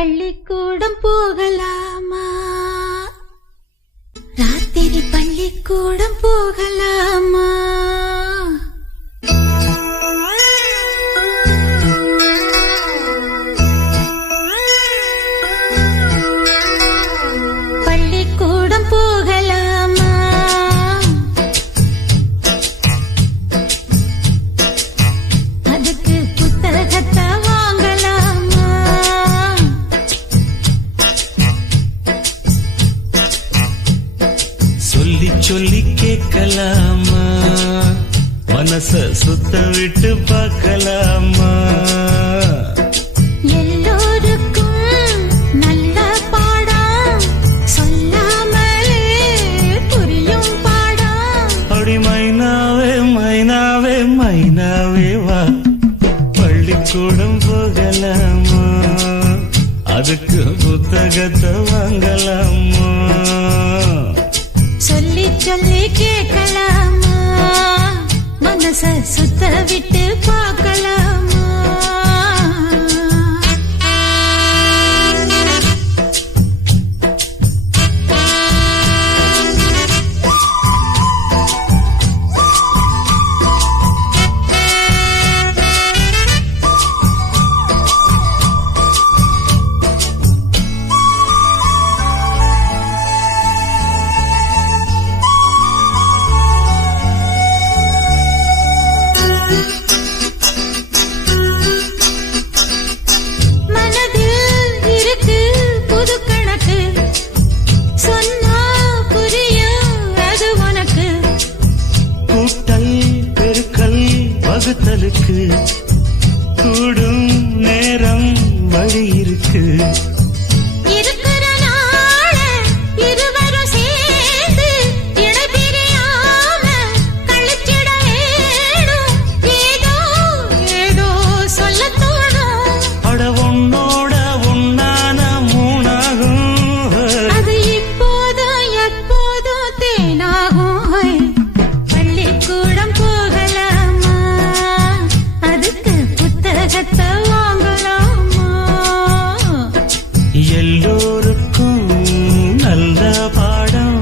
பள்ளிக்கூடம் போகலாமா? ராத்திரி பள்ளிக்கூடம் போகலாமா? பள்ளிக்கூடம் போகலாமா? அதுக்கு புத்தகத்தை வாங்கலாமா? சொல்லி சொல்லி கேட்கலாமா? மனச சுத்த விட்டு பார்க்கலாமா? எல்லோருக்கும் நல்ல பாடம் சொல்லாமலே புரியும் பாடம். அப்படி மைனாவே மைனாவே மைனாவே வா, பள்ளிக்கூடம் போகலாமா? அதுக்கு புத்தகத்தை வாங்கலாமா? சொல்லி சொல்லி கேட்கலாமா? மனச சுத்த விட்டு பார்க்கலாமா? வகுத்தலுக்கு கூடும் நேரம் வழி இருக்கு. இருக்கிற நாள இருவரும் சேர்ந்து இடைபிரியாம கழிச்சிட வேணும். ஏதோ ஏதோ சொல்ல தோணும். அட உன்னோட உன்னான மூணாகும். அது இப்போதும் எப்போதும் தேனாகும். பள்ளிக்கூடம் போகலாமா? அதுக்கு புத்தகத்தை வாங்கலாமா? எல்லோருக்கும் நல்ல பாடம்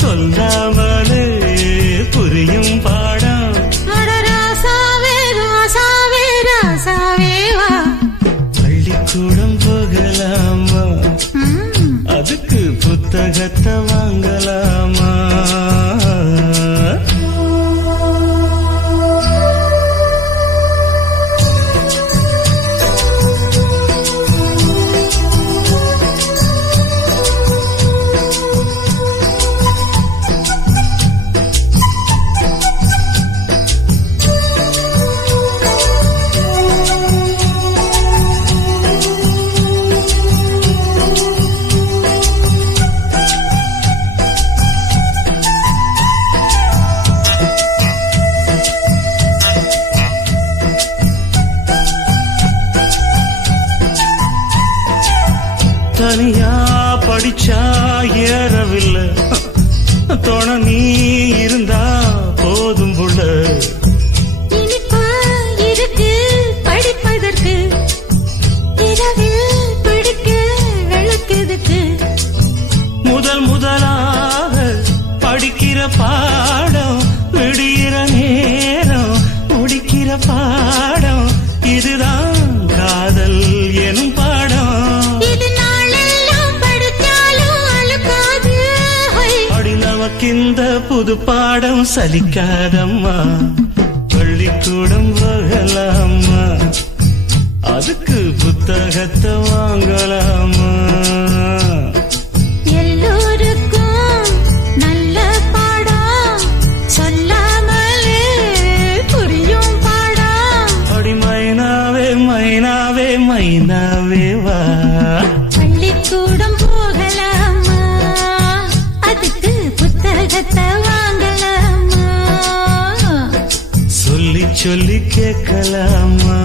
சொல்லாமலே புரியும் பாடம். அட ராசாவே ராசாவே ராசாவே வா, பள்ளிக்கூடம் போகலாமா? அதுக்கு புத்தகத்தை வாங்கலாமா? தனியா படிச்சா ஏறவில்லை, துணை நீ இருந்தா போதும் புள்ள. இனிப்பா இருக்கு படிப்பதற்கு, இரவில் பிடிக்க விளக்குதுக்கு. முதலாக படிக்கிற பாடம் விடுகிற நேரம் முடிக்கிற பாடம். இதுதான் காதல் எனும் பாடம். இந்த புது பாடம் சலிக்காதம்மா, பள்ளிக்கூடம் போகலாமா? அதுக்கு புத்தகத்தை வாங்கலாமா? எல்லோருக்கும் நல்ல பாடம் சொல்லாமலே புரியும் பாடம். அப்படி மைனாவே மைனாவே மைனாவே வா, பள்ளிக்கூடம் போகலாமா? அதுக்கு புத்தகத்தை வாங்கலாமா? சொல்லி சொல்லி கேட்கலாமா?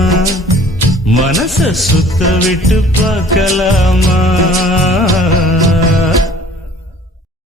மனச சுத்த விட்டு பார்க்கலாமா?